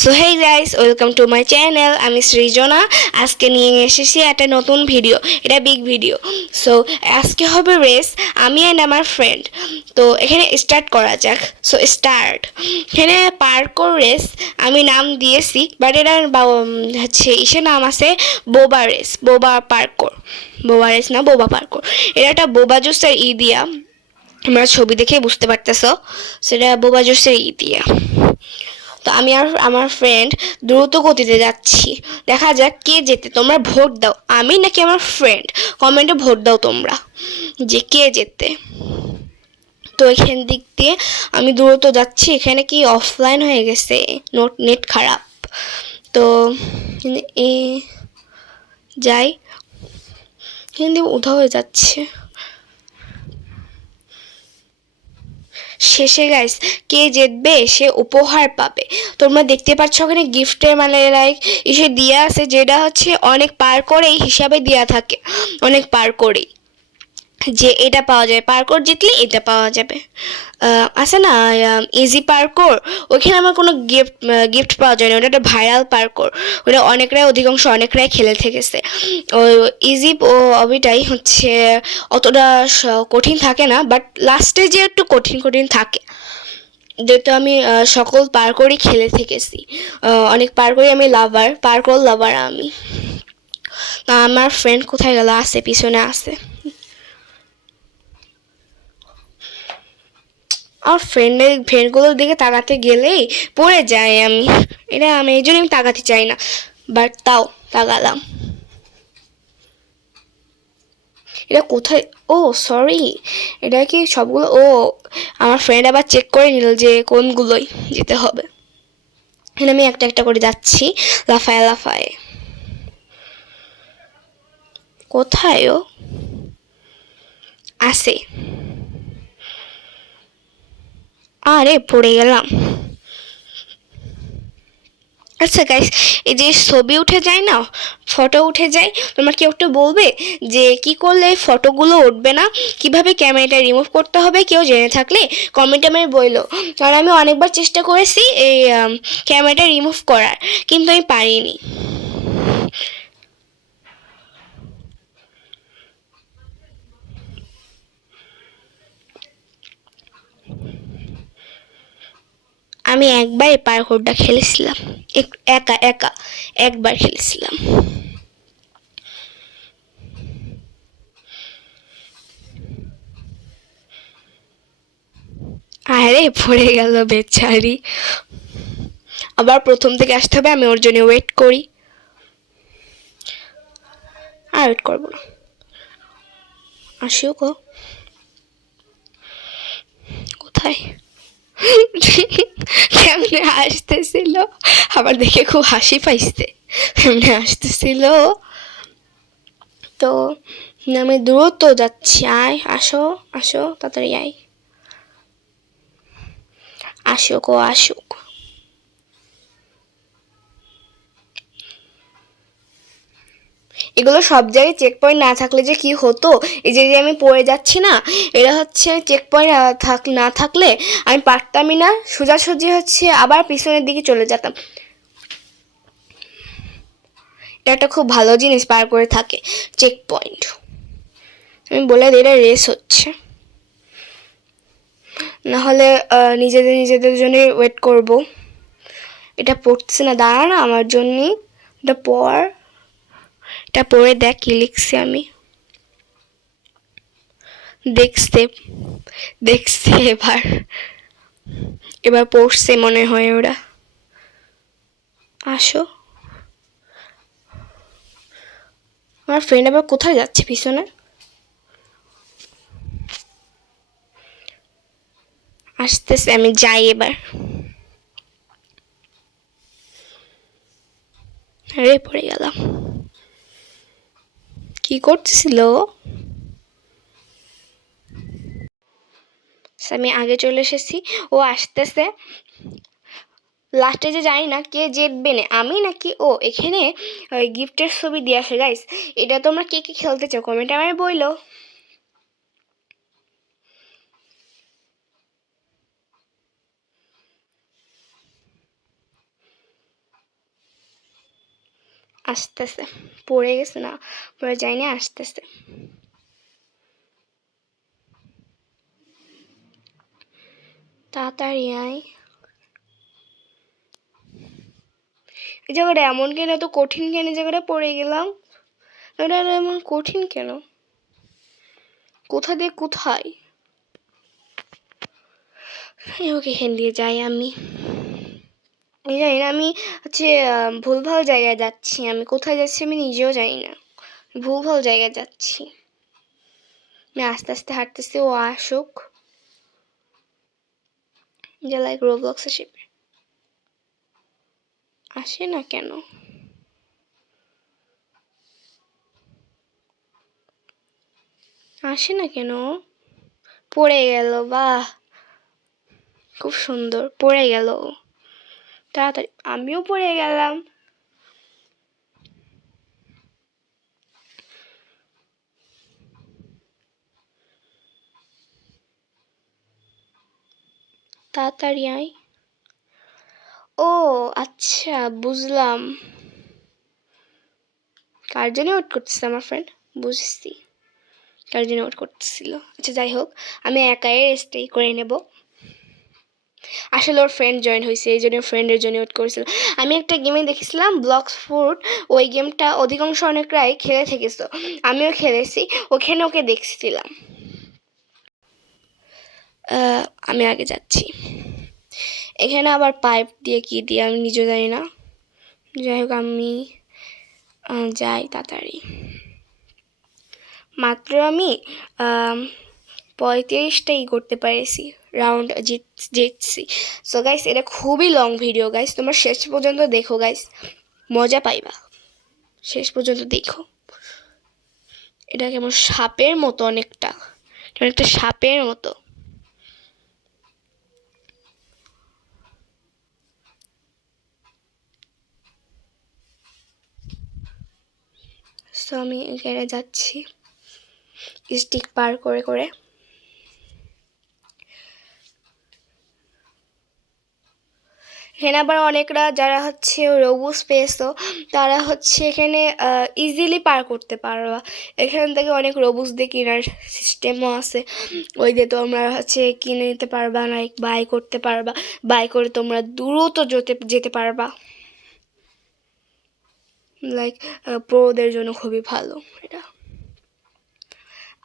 So hey guys, welcome to my channel. আমি সৃজনা। আজকে নিয়ে এসেছি একটা নতুন ভিডিও। এটা বিগ ভিডিও। সো আজকে হবে রেস, আমি অ্যান্ড আমার ফ্রেন্ড। তো এখানে স্টার্ট করা যাক। So start. এখানে পার্কোর রেস আমি নাম দিয়েছি, বাট এটার হচ্ছে ইসে নাম আছে বোবা রেস, বোবা পার্কোর। বোবা রেস না, বোবা পার্কোর। এটা একটা বোবা জুসের দিয়া। আমরা ছবি দেখে বুঝতে পারতেছো সেটা বোবা জুসের দিয়া। তো আমি আর আমার ফ্রেন্ড দ্রুত গতিতে যাচ্ছি। দেখা যাক কে জেতে। তোমরা ভোট দাও, আমি নাকি আমার ফ্রেন্ড। কমেন্টে ভোট দাও তোমরা যে কে জেতে। তো এখান দিক দিয়ে আমি দ্রুত যাচ্ছি। এখানে কি অফলাইন হয়ে গেছে, নেট খারাপ। তো এ যাই, কিন্তু উধাও হয়ে যাচ্ছে। শেষে গাইস কে জিতবে সে উপহার পাবে। তোমরা দেখতে পাচ্ছ ওখানে গিফটের মানে লাইক এসে দেওয়া আছে, যেটা হচ্ছে অনেক পার করেই হিসাবে দেওয়া থাকে, অনেক পার করেই যে এটা পাওয়া যায়, পার্কোর জিতলে এটা পাওয়া যাবে। আছে না ইজি পার্কোর, ওইখানে আমার কোনো গিফট পাওয়া যায় না। ওটা একটা ভাইরাল পার্কোর, ওটা অনেকরাই খেলে থেকেছে। ওই ইজি ও অবিটাই হচ্ছে অতটা কঠিন থাকে না, বাট লাস্টে যে একটু কঠিন কঠিন থাকে। যেহেতু আমি সকল পার্কোরই খেলে থেকেছি, অনেক পার্কোরই আমি পার্কোর লাভার আমি। আমার ফ্রেন্ড কোথায় গেল? আছে, পিছনে আছে। আমার ফ্রেন্ডগুলোর দিকে তাকাতে গেলেই পড়ে যাই আমি। এটা আমি এই জন্য আমি তাকাতে চাই না, বাট তাও তাকালাম। এটা কোথায়? ও সরি, এটা কি সবগুলো? ও, আমার ফ্রেন্ড আবার চেক করে নিল যে কোনগুলোই যেতে হবে। এখানে আমি একটা একটা করে যাচ্ছি, লাফায় লাফায়। কোথায় ও? আছে। আরে পড়ে গেলাম। আচ্ছা গাইস, এই যে ছবি উঠে যায় না, ফটো উঠে যায়, তোমরা কেউ একটু বলবে যে কি করলে ফটোগুলো উঠবে না, কিভাবে ক্যামেরাটা রিমুভ করতে হবে? কেউ জেনে থাকলে কমেন্টে আমি বললো, কারণ আমি অনেকবার চেষ্টা করেছি এই ক্যামেরাটা রিমুভ করার, কিন্তু আমি পারিনি। আমি একবার এই পার্কোরটা খেলেছিলাম, একা একা একবার খেলেছিলাম। আরে পড়ে গেল বেচারি। আবার প্রথম থেকে আসতে হবে, আমি ওর জন্য ওয়েট করি। আর ওয়েট করবো না, আসিও গো। কোথায়? কেমনে আসতেছিল, আবার দেখে খুব হাসি পাইছে। কেমনে আসতেছিল। তো আমি দ্রুত যাচ্ছি। আয়, আসো আসো, তাড়াতাড়ি আয়। আসুক ও আসুক। এগুলো সব জায়গায় চেক পয়েন্ট না থাকলে যে কি হতো, এই যে আমি পড়ে যাচ্ছি না, এটা হচ্ছে চেক পয়েন্ট না থাকলে আমি পারতামই না, সোজাসুজি হচ্ছে আবার পিছনের দিকে চলে যেতাম। এটা একটা খুব ভালো জিনিস পার করে থাকে, চেক পয়েন্ট। আমি বলে দিই এটা রেস হচ্ছে, নাহলে নিজেদের জন্য ওয়েট করব। এটা পড়ছে না, দাঁড়া না আমার জন্যই। এটা পড়, এটা পড়ে দেখ কি লিখছি আমি। দেখছে, দেখছে এবার, এবার পড়ছে মনে হয় ওরা। আসো। আমার ফ্রেন্ড আবার কোথায় যাচ্ছে পিছনে? আসতেছে, আমি যাই এবার। আরে পড়ে গেলাম। কি করতেছিল? আমি আগে চলে এসেছি, ও আসতেছে। লাস্টে যে জানি না কে জিতবে না, আমি নাকি ও। এখানে ওই গিফটের ছবি দিয়ে আসে গাইস। এটা তোমরা কে কে খেলতে চাও কমেন্টে আমায় বইলো। আসতেছে, পড়ে গেছে না, পড়ে যায়নি, আসতেছে। তাড়াতাড়ি আয়। এই জায়গাটা এমন কেন, এত কঠিন কেন এই জায়গাটা পড়ে গেলাম? এটা এমন কঠিন কেন? কোথা দিয়ে কোথায়? ওকে, এখান দিয়ে যাই আমি। জানি না, আমি হচ্ছে ভুলভাল জায়গায় যাচ্ছি। আমি কোথায় যাচ্ছি আমি নিজেও জানি না, ভুলভাল জায়গায় যাচ্ছি। আমি আস্তে আস্তে হাঁটতেছি, ও আসুক। যে লাইক রোবলক্সে শিপে আসে না কেন? আসে না কেন? পড়ে গেল, বাহ খুব সুন্দর, পড়ে গেল তাড়াতাড়ি। আমিও পড়ে গেলাম। তাড়াতাড়ি আয়। ও আচ্ছা, বুঝলাম। কার জন্য ওয়েট করতেছে আমার ফ্রেন্ড, বুঝছি কার জন্য ওয়েট করতেছিল। আচ্ছা যাই হোক, আমি একাই স্টে করে নেব। আসলে ওর ফ্রেন্ড জয়েন হয়েছে, এই জন্য ফ্রেন্ডের জন্য ওয়েট করেছিল। আমি একটা গেমে দেখেছিলাম ব্লক্স ফুড, ওই গেমটা অধিকাংশ অনেকরাই খেলে থেকেছো, আমিও খেলেছি, ওখানে ওকে দেখছিলাম। আমি আগে যাচ্ছি। এখানে আবার পাইপ দিয়ে কি দিয়ে আমি নিজেও জানি না। যাই হোক, আমি যাই তাড়াতাড়ি। মাত্র আমি 35টাই করতে পেরেছি, রাউন্ড জিতছি। সো গাইস, এটা খুবই লং ভিডিও গাইস, তোমরা শেষ পর্যন্ত দেখো গাইস, মজা পাইবা, শেষ পর্যন্ত দেখো। এটা কেমন সাপের মতো, অনেকটা অনেকটা সাপের মতো। সো আমি এখানে যাচ্ছি স্টিক পার করে করে। এখানে আবার অনেকরা যারা হচ্ছে রবুস পেয়েছো, তারা হচ্ছে এখানে ইজিলি পার করতে পারবা। এখান থেকে অনেক রবুস দিয়ে কেনার সিস্টেমও আছে, ওই দিয়ে তোমরা হচ্ছে কিনে নিতে পারবা, লাইক বাই করতে পারবা, বাই করে তোমরা দ্রুত যেতে পারবা। লাইক প্রোদের জন্য খুবই ভালো এটা।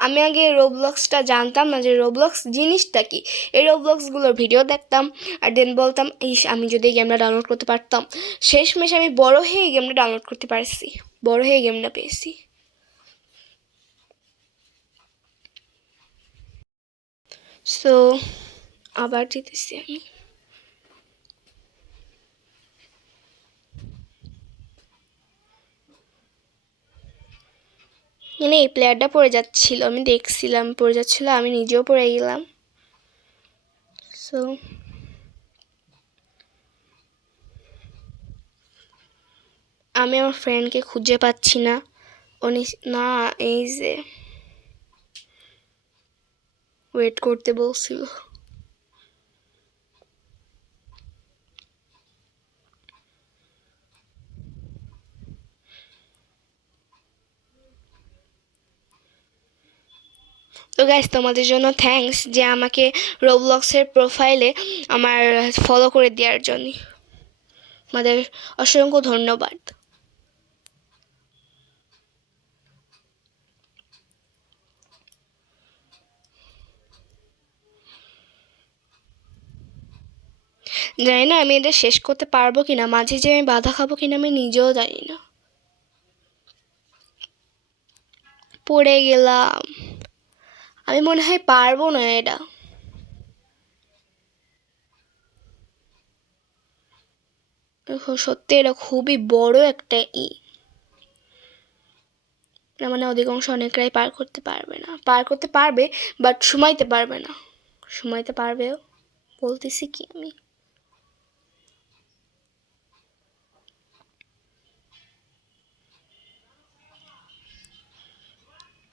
আমি আগে রোবলক্সটা জানতাম না যে রোবলক্স জিনিসটা কি। এই রোবলক্সগুলোর ভিডিও দেখতাম আর দেন বলতাম, ইস আমি যদি এই গেমটা ডাউনলোড করতে পারতাম। শেষমেশ আমি বড় হয়ে এই গেমটা ডাউনলোড করতে পারছি, বড় হয়ে গেমটা পেয়েছি। সো আবার জিতেছি আমি। মানে এই প্লেয়ারটা পড়ে যাচ্ছিল, আমি দেখছিলাম পড়ে যাচ্ছিল, আমি নিজেও পড়ে গেলাম। সো আমি আমার ফ্রেন্ডকে খুঁজে পাচ্ছি না। উনি না, এই যে ওয়েট করতে বলছিল। তো গাইস, তোমাদের জন্য থ্যাঙ্কস যে আমাকে রোবলক্সের প্রোফাইলে আমার ফলো করে দেওয়ার জন্য, আমাদের অসংখ্য ধন্যবাদ। জানি না আমি এটা শেষ করতে পারবো কিনা, মাঝে যে আমি বাধা খাবো কিনা আমি নিজেও জানি না। পড়ে গেলাম, আমি মনে হয় পারবো না এটা। সত্যি এটা খুবই বড় একটা মানে অধিকাংশ অনেকরাই পার করতে পারবে না, পার করতে পারবে বাট সময়তে পারবে না। সময়তে পারবেও, বলতেছি কি আমি।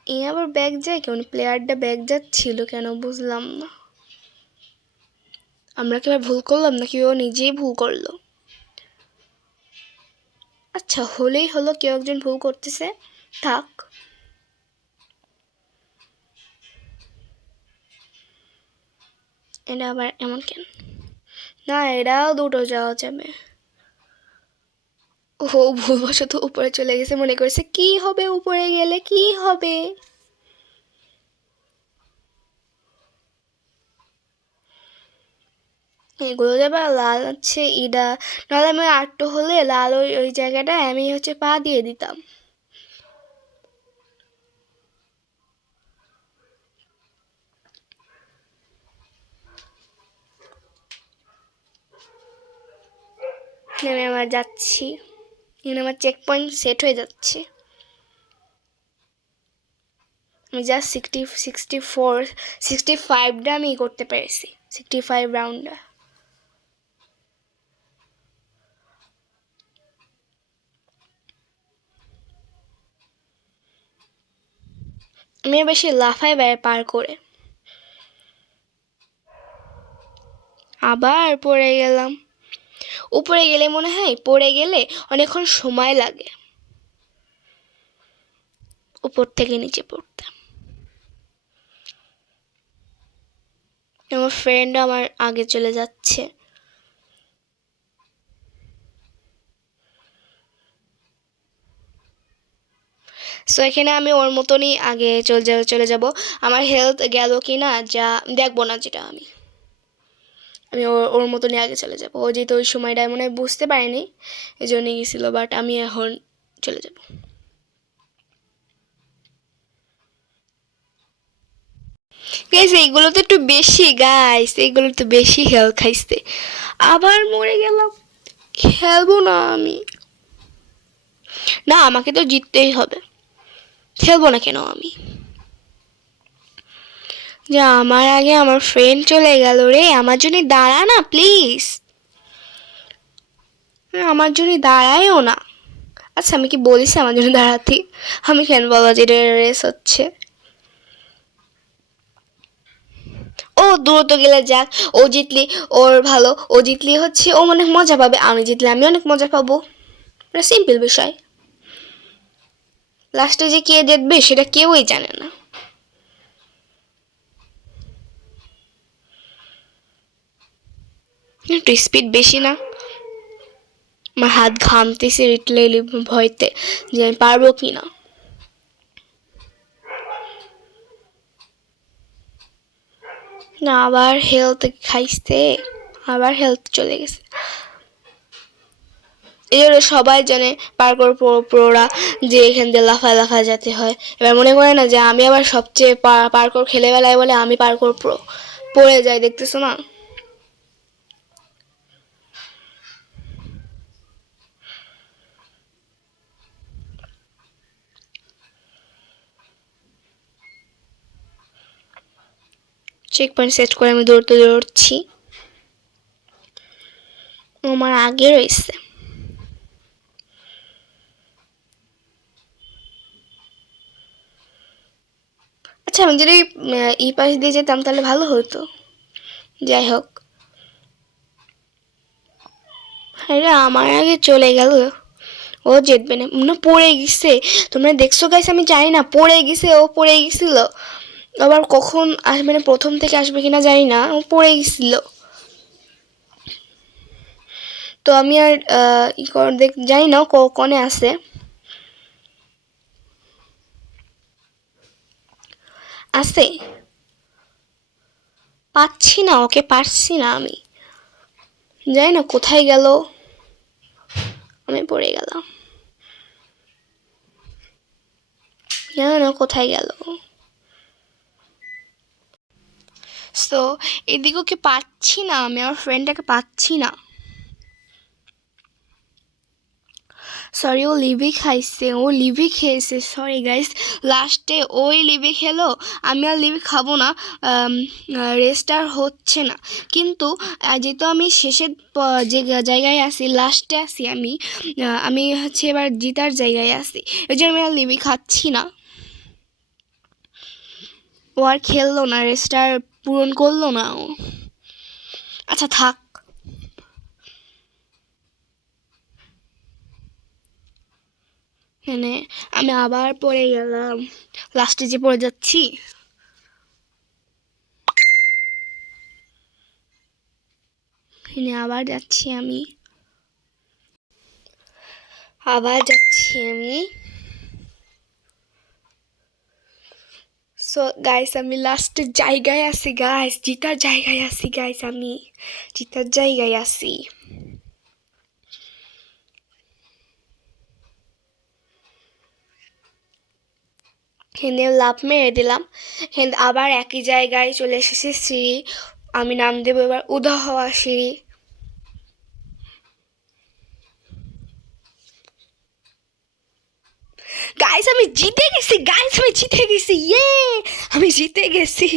এ আবার ব্যাগ যায় কেন? প্লেয়ারটা ব্যাগ যাচ্ছিল কেন বুঝলাম না। আমরা কি আবার ভুল করলাম নাকি ও নিজেই ভুল করলো? আচ্ছা হলেই হলো, কেউ একজন ভুল করতেছে, থাক। এটা আবার এমন কেন? না, এটাও দুটো যাওয়া যাবে। ও ভুলবশত উপরে চলে গেছে, মনে করছে কি হবে উপরে গেলে, কি হবে। এগুলো যাবে, লাল হচ্ছে ইডা, নাহলে আমি আটটো হলে লাল ওই ওই জায়গাটায় আমি হচ্ছে পা দিয়ে দিতাম। আমি আমার যাচ্ছি, এখানে আমার চেক পয়েন্ট সেট হয়ে যাচ্ছে। আমি জাস্ট 65টা আমি করতে পেরেছি, 65 রাউন্ডটা। আমি বেশি লাফাই পার করে, আবার পড়ে গেলাম। উপরে গেলে মনে হয় পড়ে গেলে অনেকক্ষণ সময় লাগে উপর থেকে নিচে পড়তে। আমার ফ্রেন্ড আমার আগে চলে যাচ্ছে। সো এখানে আমি ওর মতনই আগে চলে যাব। আমার হেলথ গেল কি না যা দেখবো না, যেটা আমি ওর মতনই আগে চলে যাব। ও যেহেতু ওই সময়টা মনে হয় বুঝতে পারেনি, এই জন্যই গেছিলো, বাট আমি এখন চলে যাব। গাইস এইগুলো তো একটু বেশি, এইগুলো তো বেশি হেলথ খাইছে। আবার মরে গেলাম, খেলবো না আমি। না, আমাকে তো জিততেই হবে, খেলবো না কেন আমি। যে আমার আগে আমার ফ্রেন্ড চলে গেল রে, আমার জন্য দাঁড়া না প্লিজ, আমার জন্য দাঁড়ায়ও না। আচ্ছা আমি কি বলিস আমার জন্য দাঁড়াতে? আমি কেন বলা যে রেস হচ্ছে। ও দ্রুত গেলে যাক, ও জিতলি ওর ভালো, ও জিতলি হচ্ছে ও অনেক মজা পাবে, আমি জিতলে আমি অনেক মজা পাবো। এটা সিম্পল বিষয়। লাস্টে যে কে জিতবে সেটা কেউই জানে না। একটু স্পিড বেশি না? আমার হাত ঘামতেছে লিটারেলি ভয়তে, যে আমি পারবো কি না। না, আবার হেলথ খাইছে, আবার হেলথ চলে গেছে। এই জন্য সবাই জানে পার্কর প্রোরা যে এখান দিয়ে লাফায় লাফায় যেতে হয়। এবার মনে করে না যে আমি আবার সবচেয়ে পার্কর খেলে বেলায় বলে আমি পার্কর প্রো, পড়ে যায়, দেখতেছো না? চেক পয়েন্ট সেট করে আমি দৌড়ছি, আমার আগে রয়েছে। আচ্ছা আমি যদি এই পাশ দিয়ে যেতাম তাহলে ভালো হতো। যাই হোক, আরে আমার আগে চলে গেল, ও জিতবে না, মনে পড়ে গেছে। তোমরা দেখছো গাইস, আমি জানি না পড়ে গেছে, ও পড়ে গেছিল। আবার কখন আসবে, না প্রথম থেকে আসবে কিনা জানি না, ও পড়ে গেছিল। তো আমি আর জানি না কনে আছে। আছে, পাচ্ছি না ওকে, পারছি না আমি, জানি না কোথায় গেল, আমি পড়ে গেলাম, জানি না কোথায় গেল। সো এদিকে ওকে পাচ্ছি না, আমি আমার ফ্রেন্ডটাকে পাচ্ছি না। সরি, ও লিভি খাইছে, ও লিভি খেয়েছে, সরি গাইস। লাস্টে ওই লিভি খেলো, আমি আর লিভি খাবো না। রেস্ট আর হচ্ছে না, কিন্তু যেহেতু আমি শেষের যে জায়গায় আছি, লাস্টে আছি আমি, আমি হচ্ছে এবার জিতার জায়গায় আছি, এই জন্য আমি আর লিভি খাচ্ছি না। ও আর খেললো না, রেস্ট আর পূরণ করলো না ও। আচ্ছা, থাক। এখানে আমি আবার পড়ে গেলাম, লাস্টে যে পড়ে যাচ্ছি। এখানে আবার যাচ্ছি আমি, সো গাইস আমি লাস্টের জায়গায় আছি গাইস, জিতার জায়গায় আছি গাইস, আমি জিতার জায়গায় আছি। এখানে লাফ মেরে দিলাম, এখানে আবার একই জায়গায় চলে এসেছে সিঁড়ি, আমি নাম দেবো এবার উদা হওয়া সিঁড়ি। গাইস আমি জিতে গেছি, গাইস আমি জিতে গেছি, ইয়ে আমি জিতে গেছি।